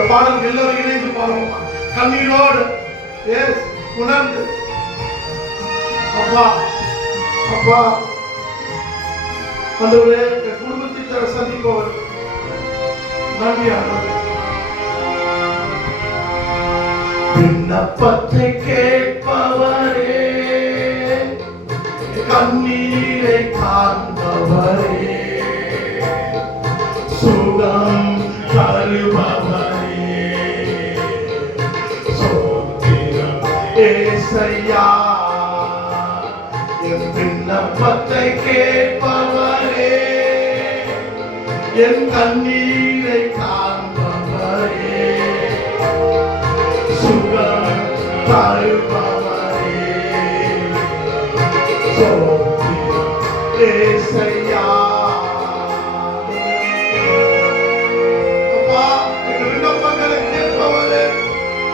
இந்த பாடல் எல்லோரும் இணைந்து பாடுவோம் கண்ணீரோடு. உணர்ந்து. அப்பா அப்பா. ஆண்டவரே என் குடும்பத்தை சந்திப்பவர். நன்றி விண்ணப்பத்தை கேட்பவரே கண்ணீரை காண்பவரே. விண்ணப்பத்தை கேட்பவரே. என் கண்ணீரை காண்பவரே. சுகம் தருபவரே சோத்திரம்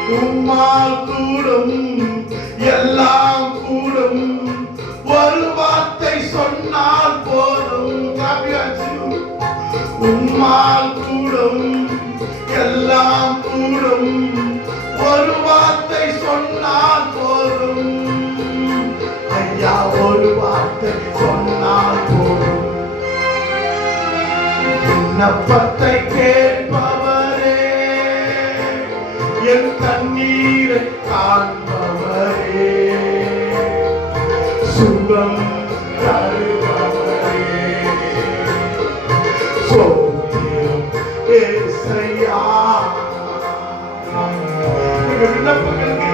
உம்மால் கூடும் எல்லாம் கூடும். ஒரு வார்த்தை சொன்னால் போதும் காப்பியாச்சு. உம்மால் கூடும் எல்லாம் கூடும். ஒரு வார்த்தை சொன்னால் போதும். ஐயா ஒரு வார்த்தை சொன்னால் போதும். விண்ணப்பத்தை கேட்பவரே என் தண்ணீரை காண்பவர். சுகம் விண்ணப்பங்களுக்கு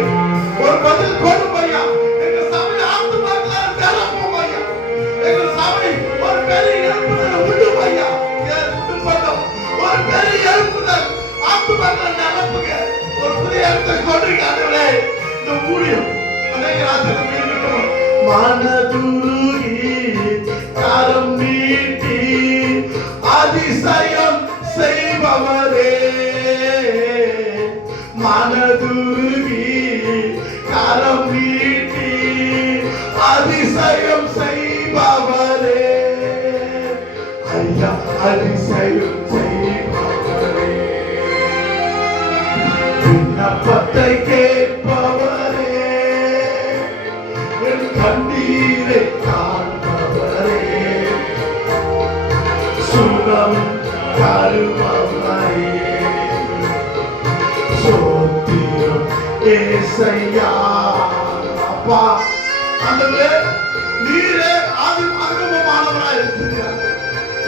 அவரே. மனதுருகி கரம் நீட்டி அதிசயம் செய்பவரே. ஐயா அதிசயம் செய்பவரே. விண்ணப்பத்தை கேட்பவரே. என் கண்ணீரை காண்பவரே. சுகம் தருபவரே. அப்பா ஆண்டவரே நீரே ஆதி அனுபவமானவராய் இருக்கிறீர்கள்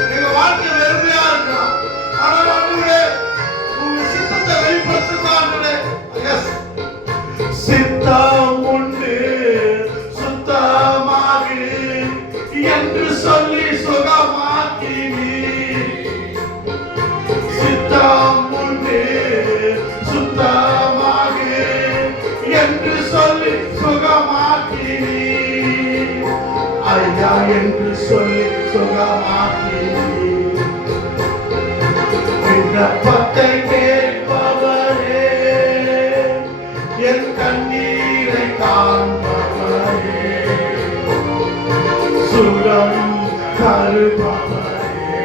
எங்க வாழ்க்கை வெறுமையா இருக்கலாம் ஆனால் ஆண்டவரே உங்க சித்தத்தை வெளிப்படுத்துதான் ஆண்டவரே எஸ் சித்தம் உண்டு சுத்தமாகு என்று சொல்லி என்று சொல்லி சுகமாக்கினீ விண்ணப்பத்தை கேட்பவரே என் கண்ணீரை காண்பவரே சுகம் தருபவரே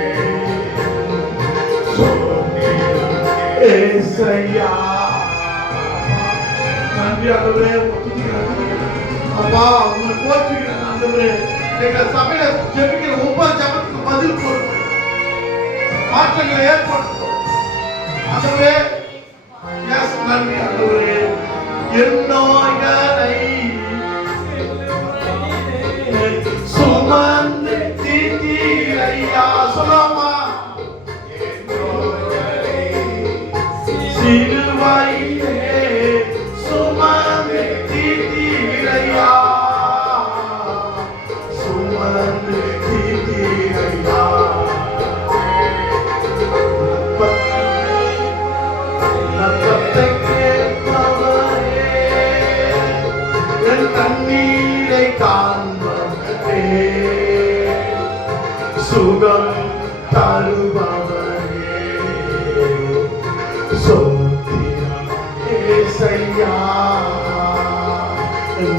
ஏசையா நன்றி ஆண்டவரே ஒத்துக்கிறேன் அப்பா உங்களை போற்றுகிறேன் ஆண்டவரே எங்கள் சபையில ஜெபிக்கிற ஒவ்வொரு ஜபத்துக்கு பதில் கொடுக்கும். மாற்றங்களை ஏற்படுத்தும். ஆண்டவரே எஸ் நன்றி. ஆண்டவரே என் சுமந்து தீர்த்தீரையா சொல்லாமா சிறுவாய் சுகம் தருபவரே. சோத்திரம்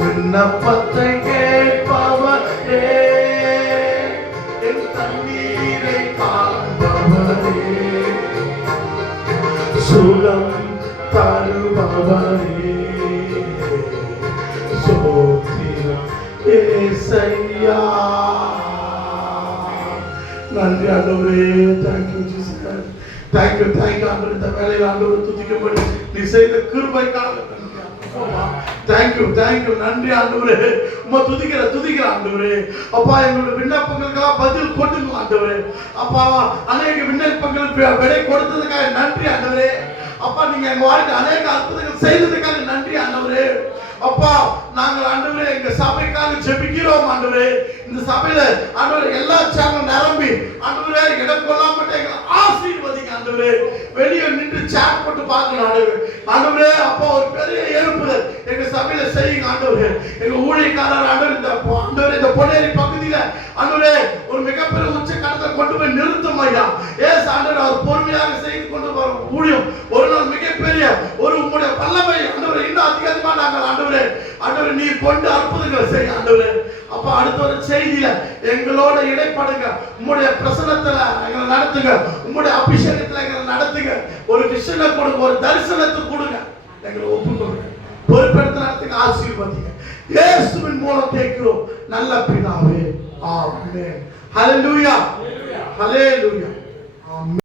விண்ணப்பத்தை கேட்பவரே. என் கண்ணீரை காண்பவரே. சுகம் தருபவரே. ஆண்டவரே தேங்க்யூ ஜீசஸ் தேங்க்யூ தேங்க்யூ ஆண்டவர் இந்த வேலையில் ஆண்டவர் துதிக்கப்படி நீ செய்த கிருபைக்காக. தேங்க்யூ தேங்க்யூ நன்றி ஆண்டவரே. உம்மை துதிக்கிற துதிக்கிற ஆண்டவரே. அப்பா எங்களோட விண்ணப்பங்களுக்கெல்லாம் பதில் கொடுங்க ஆண்டவரே. அப்பா அநேக விண்ணப்பங்களுக்கு விடை கொடுத்ததுக்காக நன்றி ஆண்டவரே. அப்பா நீங்க எங்க வாழ்க்கை அநேக அற்புதங்கள் செய்ததுக்காக நன்றி ஆண்டவரே. அப்பா நாங்கள் ஆண்டவரே எங்க சபைக்காக ஜெபிக்கிறோம் ஆண்டவரே. இந்த சபையில ஆண்டவர் எல்லா சேனல் நிரம்பி ஆண்டவரே இடம் கொள்ளாமட்ட எங்களை ஆசீர்வதிங்க ஆண்டவரே வெளியே நின்று சேர் போட்டு பார்க்கணும் ஆண்டவரே. ஆண்டவரே அப்பா ஒரு பெரிய எழுப்புதல் எங்க சபையில செய்யுங்க ஆண்டவரே. எங்க ஊழியக்காரர் ஆண்டவர் இந்த ஆண்டவர் இந்த பொன்னேரி பகுதியில ஆண்டவரே ஒரு மிகப்பெரிய உச்ச கடத்தை கொண்டு போய் நிறுத்தும் ஐயா. ஏஸ் ஆண்டவர் அவர் பொறுமையாக செய்து கொண்டு வர ஊழியம். ஒரு நாள் மிகப்பெரிய ஒரு உங்களுடைய வல்லமை ஆண்டவரே இன்னும் அதிகமா நாங்கள் ஆண்டவரே. ஆண்டவரே நீ கொண்டு அற்புதங்களை செய்ய ஆண்டவரே. அப்ப அடுத்த ஒரு செய்தியில எங்களோட இடைப்படுங்க உம்முடைய பிரசனத்துல எங்களை நடத்துங்க. உம்முடைய அபிஷேகத்துல எங்களை நடத்துங்க. ஒரு விஷனை கொடுங்க ஒரு தரிசனத்தை கொடுங்க. எங்களை ஒப்புக்கொடுங்க பொறுப்பெடுத்து நடத்துங்க ஆசீர்வதிங்க. இயேசுவின் மூலம் கேட்கிறோம். நல்ல பிதாவே ஆமென். ஹalleluya ஹalleluya